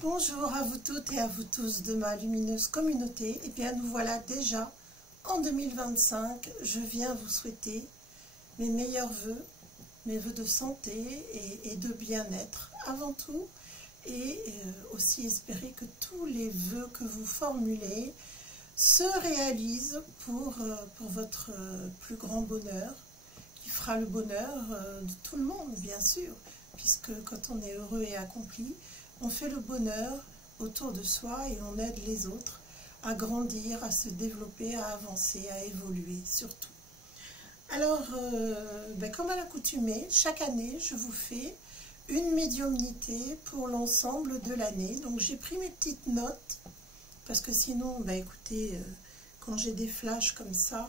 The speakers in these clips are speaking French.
Bonjour à vous toutes et à vous tous de ma lumineuse communauté. Et bien nous voilà déjà en 2025. Je viens vous souhaiter mes meilleurs vœux, mes vœux de santé et de bien-être avant tout. Et aussi espérer que tous les vœux que vous formulez se réalisent pour votre plus grand bonheur, qui fera le bonheur de tout le monde bien sûr, puisque quand on est heureux et accompli, on fait le bonheur autour de soi et on aide les autres à grandir, à se développer, à avancer, à évoluer surtout. Alors, comme à l'accoutumée, chaque année, je vous fais une médiumnité pour l'ensemble de l'année. Donc, j'ai pris mes petites notes, parce que sinon, écoutez, quand j'ai des flashs comme ça,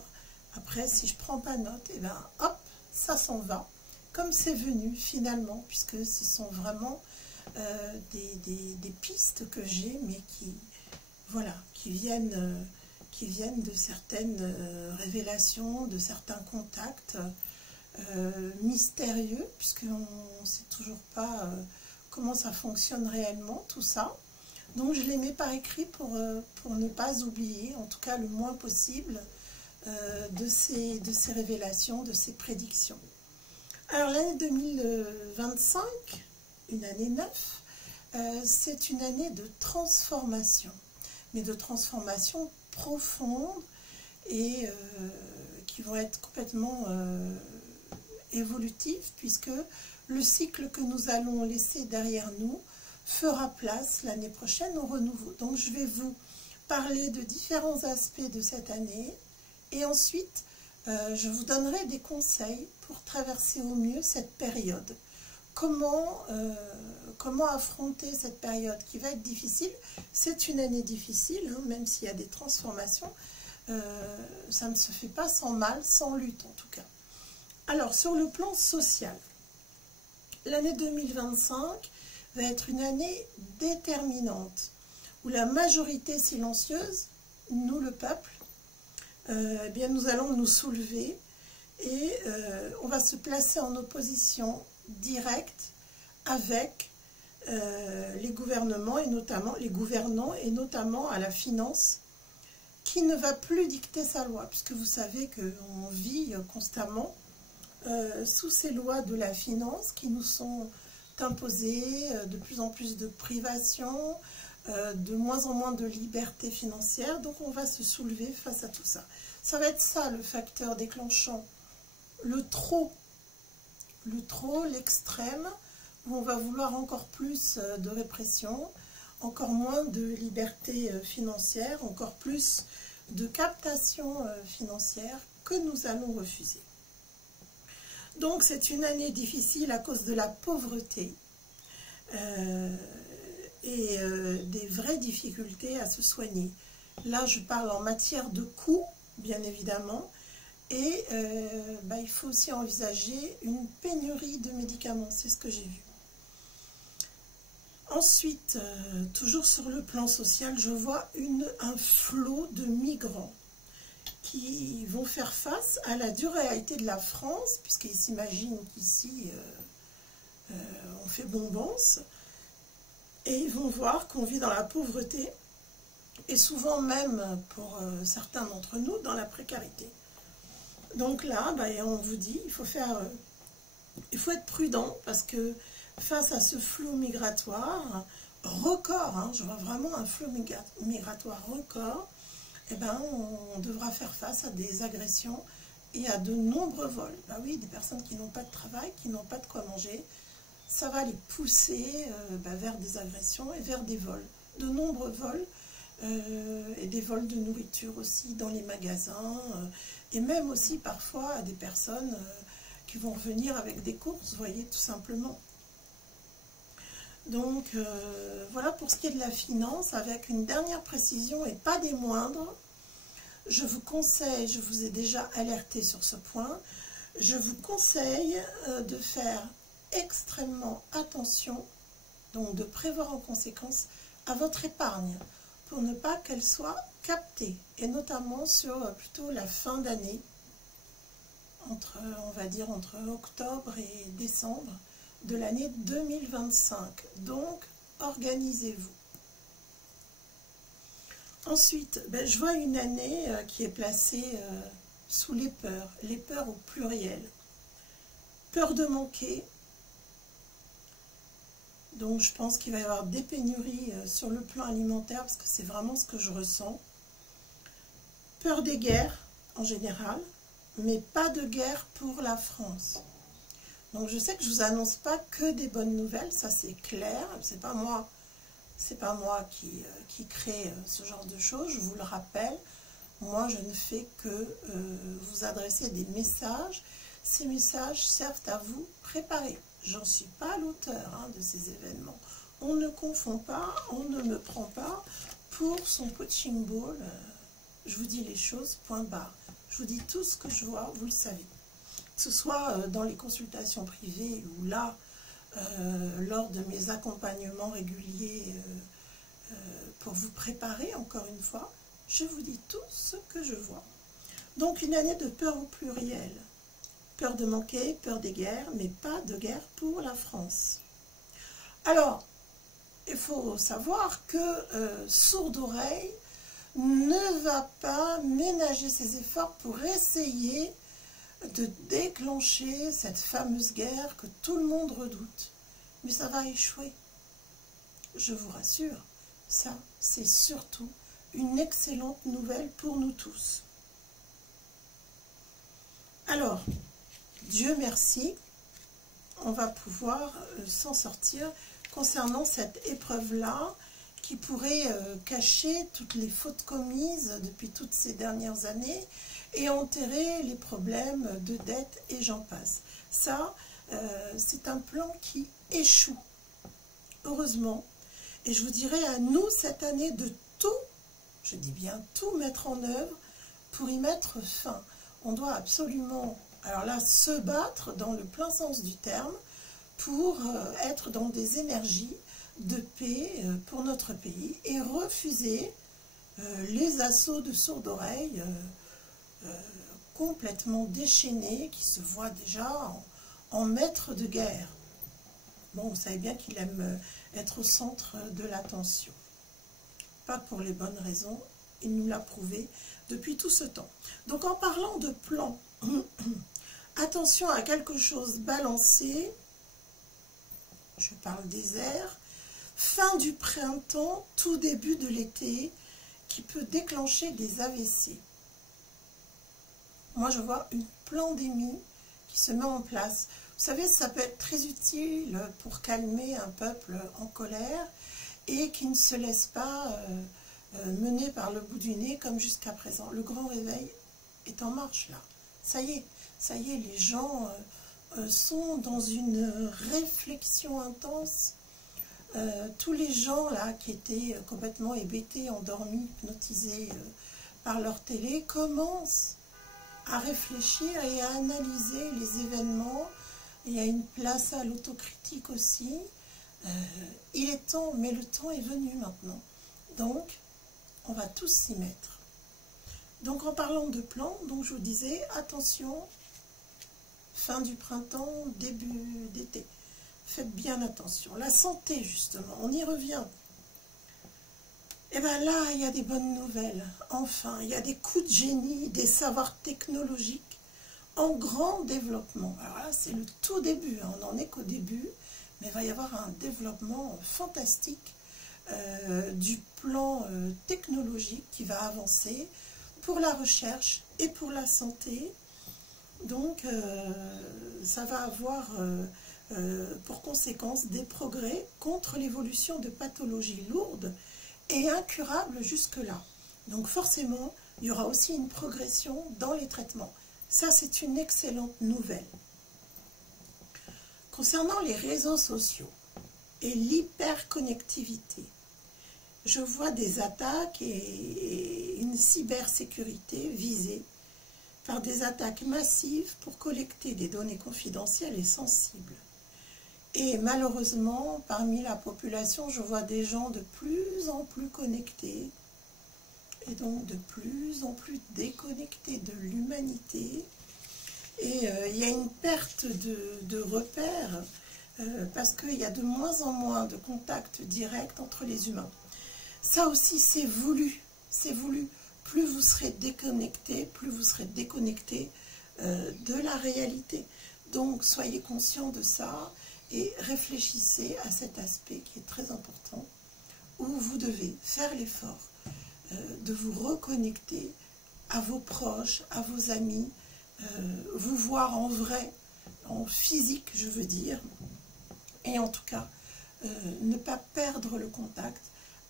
après, si je ne prends pas note, et hop, ça s'en va, comme c'est venu finalement, puisque ce sont vraiment des pistes que j'ai, mais qui viennent de certaines révélations, de certains contacts mystérieux, puisqu'on ne sait toujours pas comment ça fonctionne réellement, tout ça. Donc je les mets par écrit pour ne pas oublier, en tout cas le moins possible, de ces révélations, de ces prédictions. Alors l'année 2025, une année 9, c'est une année de transformation, mais de transformation profonde et qui vont être complètement évolutives, puisque le cycle que nous allons laisser derrière nous fera place l'année prochaine au renouveau. Donc je vais vous parler de différents aspects de cette année et ensuite je vous donnerai des conseils pour traverser au mieux cette période. Comment affronter cette période qui va être difficile. C'est une année difficile, hein, même s'il y a des transformations, ça ne se fait pas sans mal, sans lutte en tout cas. Alors sur le plan social, l'année 2025 va être une année déterminante, où la majorité silencieuse, nous le peuple, eh bien nous allons nous soulever et on va se placer en opposition directe avec les gouvernements et notamment les gouvernants et notamment à la finance qui ne va plus dicter sa loi, puisque vous savez qu'on vit constamment sous ces lois de la finance qui nous sont imposées, de plus en plus de privations, de moins en moins de liberté financière. Donc on va se soulever face à tout ça. Ça va être ça le facteur déclenchant, le trop, l'extrême, où on va vouloir encore plus de répression, encore moins de liberté financière, encore plus de captation financière que nous allons refuser. Donc c'est une année difficile à cause de la pauvreté et des vraies difficultés à se soigner. Là je parle en matière de coûts, bien évidemment, et il faut aussi envisager une pénurie de médicaments, c'est ce que j'ai vu. Ensuite, toujours sur le plan social, je vois un flot de migrants qui vont faire face à la dure réalité de la France, puisqu'ils s'imaginent qu'ici, on fait bombance, et ils vont voir qu'on vit dans la pauvreté, et souvent même, pour certains d'entre nous, dans la précarité. Donc là, on vous dit, il faut être prudent, parce que face à ce flot migratoire record, hein, je vois vraiment un flot migratoire record, on devra faire face à des agressions et à de nombreux vols. Oui, des personnes qui n'ont pas de travail, qui n'ont pas de quoi manger, ça va les pousser vers des agressions et vers des vols. De nombreux vols et des vols de nourriture aussi dans les magasins et même aussi parfois à des personnes qui vont revenir avec des courses, vous voyez, tout simplement. Donc voilà pour ce qui est de la finance, avec une dernière précision et pas des moindres. Je vous conseille, je vous ai déjà alerté sur ce point, je vous conseille de faire extrêmement attention, donc de prévoir en conséquence à votre épargne, pour ne pas qu'elle soit captée, et notamment sur plutôt la fin d'année, on va dire entre octobre et décembre de l'année 2025. Donc, organisez-vous. Ensuite, ben, je vois une année qui est placée sous les peurs au pluriel. Peur de manquer. Donc je pense qu'il va y avoir des pénuries sur le plan alimentaire, parce que c'est vraiment ce que je ressens. Peur des guerres en général, mais pas de guerre pour la France. Donc je sais que je ne vous annonce pas que des bonnes nouvelles, ça c'est clair, c'est pas moi qui crée ce genre de choses, je vous le rappelle. Moi je ne fais que vous adresser des messages. Ces messages servent à vous préparer. J'en suis pas l'auteur de ces événements. On ne confond pas, on ne me prend pas pour son coaching ball. Je vous dis les choses, point barre. Je vous dis tout ce que je vois, vous le savez. Que ce soit dans les consultations privées ou là, lors de mes accompagnements réguliers pour vous préparer, encore une fois, je vous dis tout ce que je vois. Donc une année de peur au pluriel. Peur de manquer, peur des guerres, mais pas de guerre pour la France. Alors, il faut savoir que Sourde-Oreille ne va pas ménager ses efforts pour essayer de déclencher cette fameuse guerre que tout le monde redoute. Mais ça va échouer. Je vous rassure, ça, c'est surtout une excellente nouvelle pour nous tous. Alors, Dieu merci, on va pouvoir s'en sortir concernant cette épreuve-là qui pourrait cacher toutes les fautes commises depuis toutes ces dernières années et enterrer les problèmes de dette et j'en passe. Ça, c'est un plan qui échoue, heureusement. Et je vous dirais à nous cette année de tout, je dis bien tout, mettre en œuvre pour y mettre fin. On doit absolument, alors là, se battre dans le plein sens du terme pour être dans des énergies de paix pour notre pays et refuser les assauts de Sourde-Oreille complètement déchaînés qui se voient déjà en maître de guerre. Bon, vous savez bien qu'il aime être au centre de l'attention. Pas pour les bonnes raisons, il nous l'a prouvé depuis tout ce temps. Donc en parlant de plan, attention à quelque chose balancé, je parle des airs, fin du printemps, tout début de l'été, qui peut déclencher des AVC. Moi je vois une pandémie qui se met en place. Vous savez, ça peut être très utile pour calmer un peuple en colère et qui ne se laisse pas mener par le bout du nez comme jusqu'à présent. Le grand réveil est en marche là. Ça y est, les gens sont dans une réflexion intense. Tous les gens là qui étaient complètement hébétés, endormis, hypnotisés par leur télé commencent à réfléchir et à analyser les événements. Il y a une place à l'autocritique aussi. Il est temps, mais le temps est venu maintenant. Donc, on va tous s'y mettre. Donc, en parlant de plan, donc je vous disais, attention, fin du printemps, début d'été. Faites bien attention. La santé, justement, on y revient. Et bien là, il y a des bonnes nouvelles. Enfin, il y a des coups de génie, des savoirs technologiques en grand développement. Alors là, c'est le tout début, on n'en est qu'au début, mais il va y avoir un développement fantastique du plan technologique qui va avancer pour la recherche et pour la santé. Donc, ça va avoir pour conséquence des progrès contre l'évolution de pathologies lourdes et incurables jusque-là. Donc forcément, il y aura aussi une progression dans les traitements. Ça, c'est une excellente nouvelle. Concernant les réseaux sociaux et l'hyperconnectivité, je vois des attaques et une cybersécurité visée par des attaques massives pour collecter des données confidentielles et sensibles. Et malheureusement, parmi la population, je vois des gens de plus en plus connectés et donc de plus en plus déconnectés de l'humanité. Et il y a une perte de repères parce qu'il y a de moins en moins de contacts directs entre les humains. Ça aussi, c'est voulu. c'est voulu. Plus vous serez déconnecté, plus vous serez déconnecté de la réalité. Donc, soyez conscient de ça et réfléchissez à cet aspect qui est très important, où vous devez faire l'effort de vous reconnecter à vos proches, à vos amis, vous voir en vrai, en physique, je veux dire, et en tout cas, ne pas perdre le contact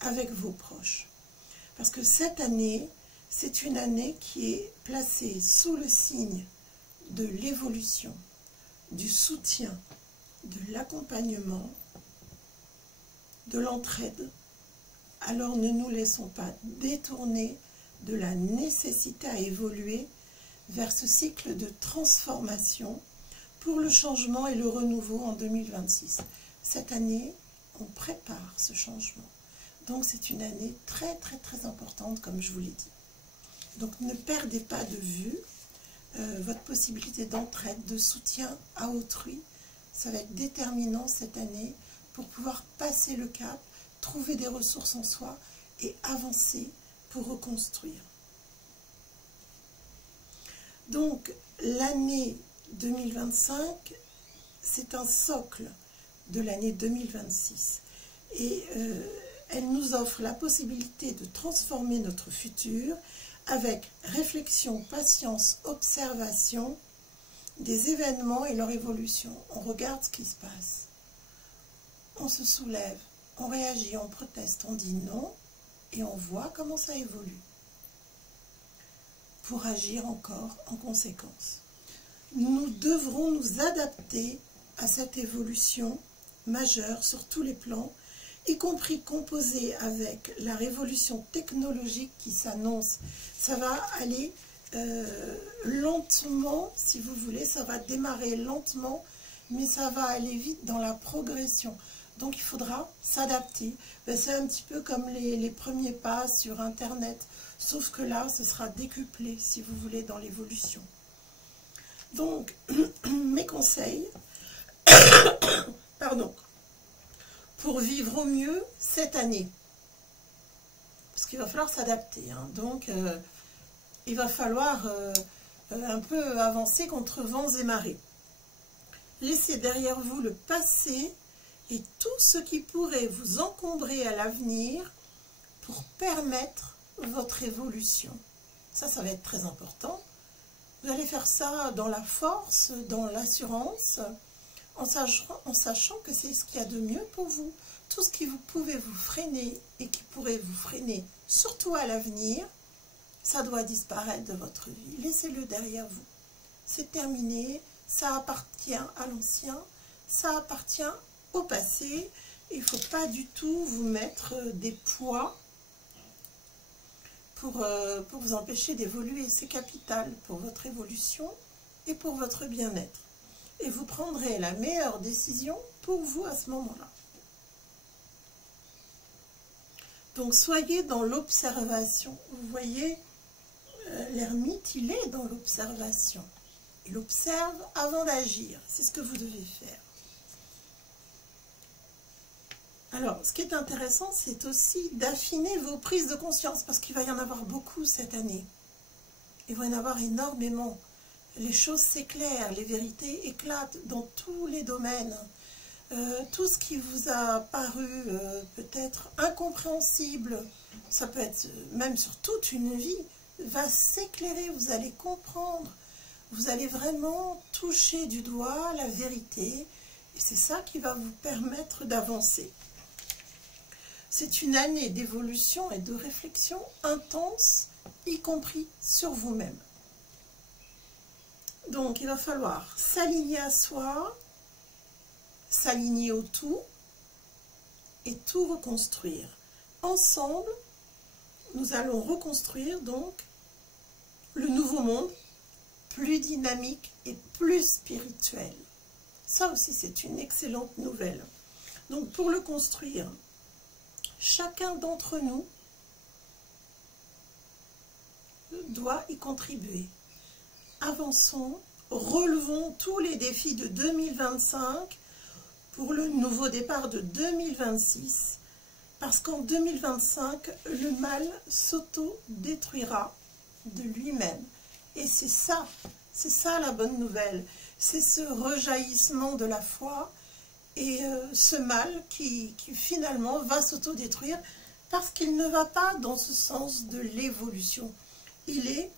avec vos proches. Parce que cette année, c'est une année qui est placée sous le signe de l'évolution, du soutien, de l'accompagnement, de l'entraide. Alors ne nous laissons pas détourner de la nécessité à évoluer vers ce cycle de transformation pour le changement et le renouveau en 2026. Cette année, on prépare ce changement. Donc c'est une année très très très importante, comme je vous l'ai dit. Donc ne perdez pas de vue votre possibilité d'entraide, de soutien à autrui. Ça va être déterminant cette année pour pouvoir passer le cap, trouver des ressources en soi et avancer pour reconstruire. Donc l'année 2025, c'est un socle de l'année 2026 et elle nous offre la possibilité de transformer notre futur avec réflexion, patience, observation des événements et leur évolution. On regarde ce qui se passe, on se soulève, on réagit, on proteste, on dit non et on voit comment ça évolue pour agir encore en conséquence. Nous devrons nous adapter à cette évolution majeure sur tous les plans, y compris composée avec la révolution technologique qui s'annonce. Ça va aller lentement, si vous voulez, ça va démarrer lentement, mais ça va aller vite dans la progression. Donc il faudra s'adapter. C'est un petit peu comme les premiers pas sur Internet, sauf que là, ce sera décuplé, si vous voulez, dans l'évolution. Donc, mes conseils, pardon, pour vivre au mieux cette année, parce qu'il va falloir s'adapter, hein. Donc il va falloir un peu avancer contre vents et marées. Laissez derrière vous le passé et tout ce qui pourrait vous encombrer à l'avenir pour permettre votre évolution. Ça va être très important. Vous allez faire ça dans la force, dans l'assurance, en sachant que c'est ce qu'il y a de mieux pour vous. Tout ce qui pouvait vous freiner et qui pourrait vous freiner, surtout à l'avenir, ça doit disparaître de votre vie. Laissez-le derrière vous. C'est terminé, ça appartient à l'ancien, ça appartient au passé. Il ne faut pas du tout vous mettre des poids pour vous empêcher d'évoluer. C'est capital pour votre évolution et pour votre bien-être. Et vous prendrez la meilleure décision pour vous à ce moment-là. Donc soyez dans l'observation. Vous voyez, l'ermite, il est dans l'observation. Il observe avant d'agir. C'est ce que vous devez faire. Alors, ce qui est intéressant, c'est aussi d'affiner vos prises de conscience, parce qu'il va y en avoir beaucoup cette année. Il va y en avoir énormément. Les choses s'éclairent, les vérités éclatent dans tous les domaines. Tout ce qui vous a paru peut-être incompréhensible, ça peut être même sur toute une vie, va s'éclairer, vous allez comprendre, vous allez vraiment toucher du doigt la vérité, et c'est ça qui va vous permettre d'avancer. C'est une année d'évolution et de réflexion intense, y compris sur vous-même. Donc il va falloir s'aligner à soi, s'aligner au tout et tout reconstruire. Ensemble, nous allons reconstruire donc le nouveau monde, plus dynamique et plus spirituel. Ça aussi, c'est une excellente nouvelle. Donc pour le construire, chacun d'entre nous doit y contribuer. Avançons, relevons tous les défis de 2025 pour le nouveau départ de 2026 Parce qu'en 2025, le mal s'auto-détruira de lui-même. Et c'est ça la bonne nouvelle. C'est ce rejaillissement de la foi et ce mal qui finalement va s'auto-détruire parce qu'il ne va pas dans ce sens de l'évolution. Il est,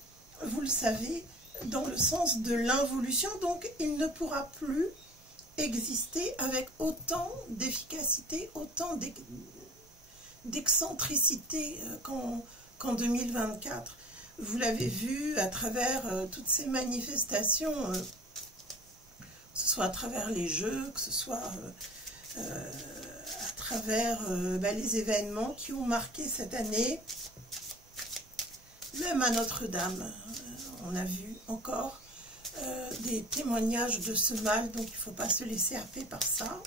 vous le savez, dans le sens de l'involution, donc il ne pourra plus exister avec autant d'efficacité, autant d'excentricité qu'en 2024. Vous l'avez vu à travers toutes ces manifestations, que ce soit à travers les jeux, que ce soit à travers les événements qui ont marqué cette année. Même à Notre-Dame, on a vu encore des témoignages de ce mal, donc il ne faut pas se laisser happer par ça.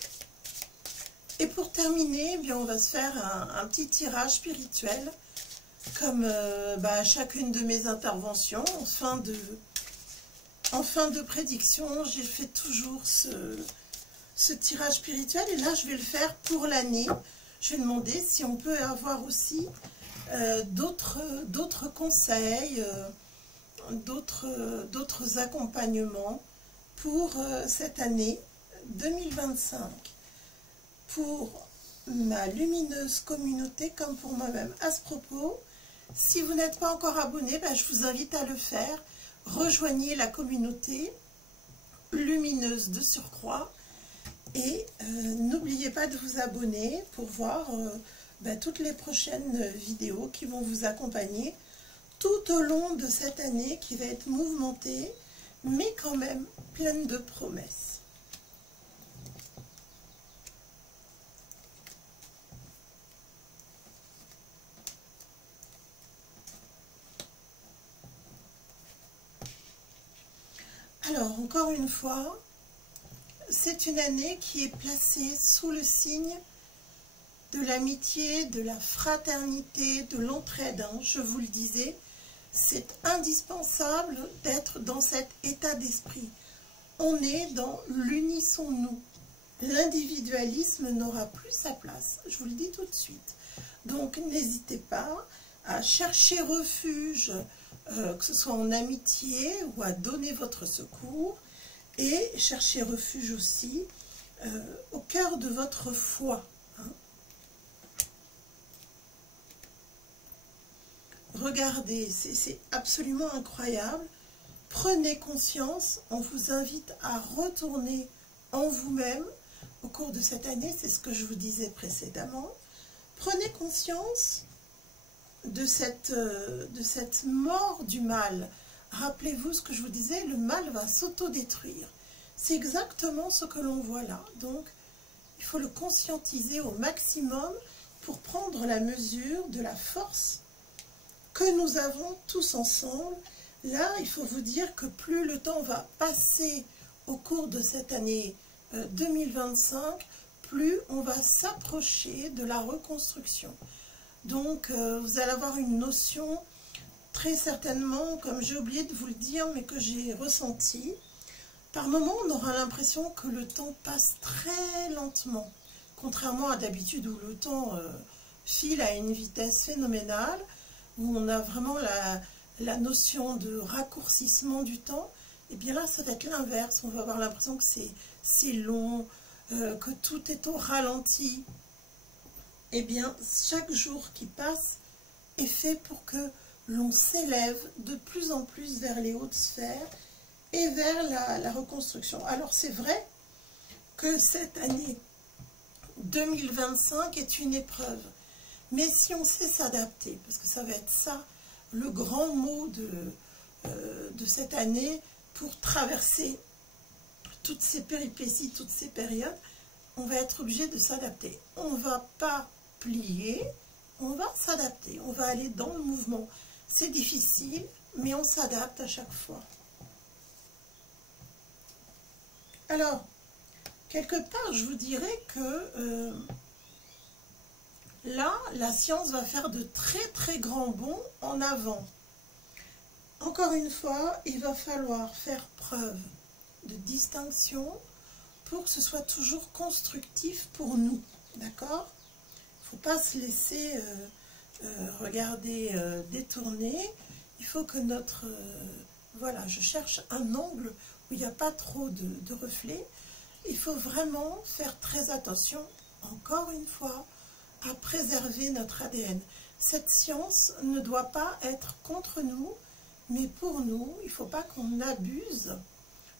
Et pour terminer, eh bien, on va se faire un petit tirage spirituel, comme à chacune de mes interventions. En fin de prédiction, j'ai fait toujours ce tirage spirituel, et là je vais le faire pour l'année. Je vais demander si on peut avoir aussi d'autres conseils, d'autres accompagnements pour cette année 2025, pour ma lumineuse communauté comme pour moi-même. À ce propos, si vous n'êtes pas encore abonné, je vous invite à le faire. Rejoignez la communauté lumineuse de surcroît et n'oubliez pas de vous abonner pour voir toutes les prochaines vidéos qui vont vous accompagner tout au long de cette année qui va être mouvementée, mais quand même pleine de promesses. Alors, encore une fois, c'est une année qui est placée sous le signe de l'amitié, de la fraternité, de l'entraide. Je vous le disais, c'est indispensable d'être dans cet état d'esprit. On est dans l'unisson-nous. L'individualisme n'aura plus sa place, je vous le dis tout de suite. Donc, n'hésitez pas à chercher refuge, que ce soit en amitié ou à donner votre secours, et chercher refuge aussi au cœur de votre foi. Regardez, c'est absolument incroyable. Prenez conscience, on vous invite à retourner en vous-même au cours de cette année, c'est ce que je vous disais précédemment. Prenez conscience de cette mort du mal. Rappelez-vous ce que je vous disais, le mal va s'autodétruire. C'est exactement ce que l'on voit là. Donc, il faut le conscientiser au maximum pour prendre la mesure de la force que nous avons tous ensemble. Là, il faut vous dire que plus le temps va passer au cours de cette année 2025, plus on va s'approcher de la reconstruction. Donc, vous allez avoir une notion, très certainement, comme j'ai oublié de vous le dire, mais que j'ai ressenti. Par moments, on aura l'impression que le temps passe très lentement, contrairement à d'habitude où le temps file à une vitesse phénoménale, où on a vraiment la notion de raccourcissement du temps. Et bien là, ça va être l'inverse. On va avoir l'impression que c'est long, que tout est au ralenti. Eh bien, chaque jour qui passe est fait pour que l'on s'élève de plus en plus vers les hautes sphères et vers la reconstruction. Alors, c'est vrai que cette année 2025 est une épreuve. Mais si on sait s'adapter, parce que ça va être ça, le grand mot de cette année pour traverser toutes ces péripéties, toutes ces périodes, on va être obligé de s'adapter. On ne va pas plier, on va s'adapter, on va aller dans le mouvement. C'est difficile, mais on s'adapte à chaque fois. Alors, quelque part, je vous dirais que là, la science va faire de très très grands bonds en avant. Encore une fois, il va falloir faire preuve de distinction pour que ce soit toujours constructif pour nous. D'accord ? Il faut pas se laisser regarder, détourner. Il faut que notre... voilà, je cherche un angle où il n'y a pas trop de reflets. Il faut vraiment faire très attention, encore une fois, à préserver notre ADN. Cette science ne doit pas être contre nous, mais pour nous. Il ne faut pas qu'on abuse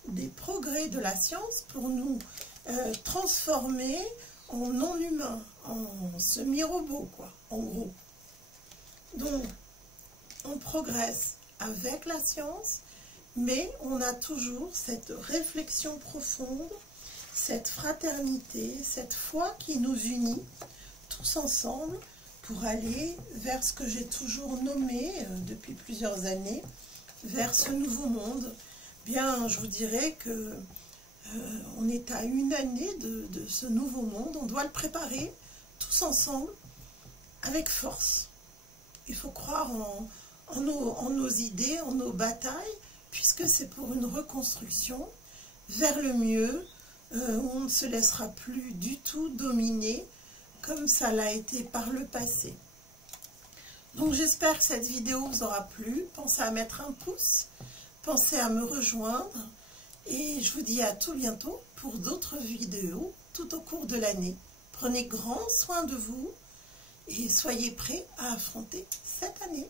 des progrès de la science pour nous transformer en non-humain, en semi-robot, quoi, en gros. Donc, on progresse avec la science, mais on a toujours cette réflexion profonde, cette fraternité, cette foi qui nous unit tous ensemble pour aller vers ce que j'ai toujours nommé depuis plusieurs années, vers ce nouveau monde. Bien, je vous dirais que on est à une année de ce nouveau monde. On doit le préparer tous ensemble avec force. Il faut croire en nos idées, en nos batailles, puisque c'est pour une reconstruction vers le mieux, où on ne se laissera plus du tout dominer comme ça l'a été par le passé. Donc j'espère que cette vidéo vous aura plu. Pensez à mettre un pouce, pensez à me rejoindre et je vous dis à tout bientôt pour d'autres vidéos tout au cours de l'année. Prenez grand soin de vous et soyez prêts à affronter cette année.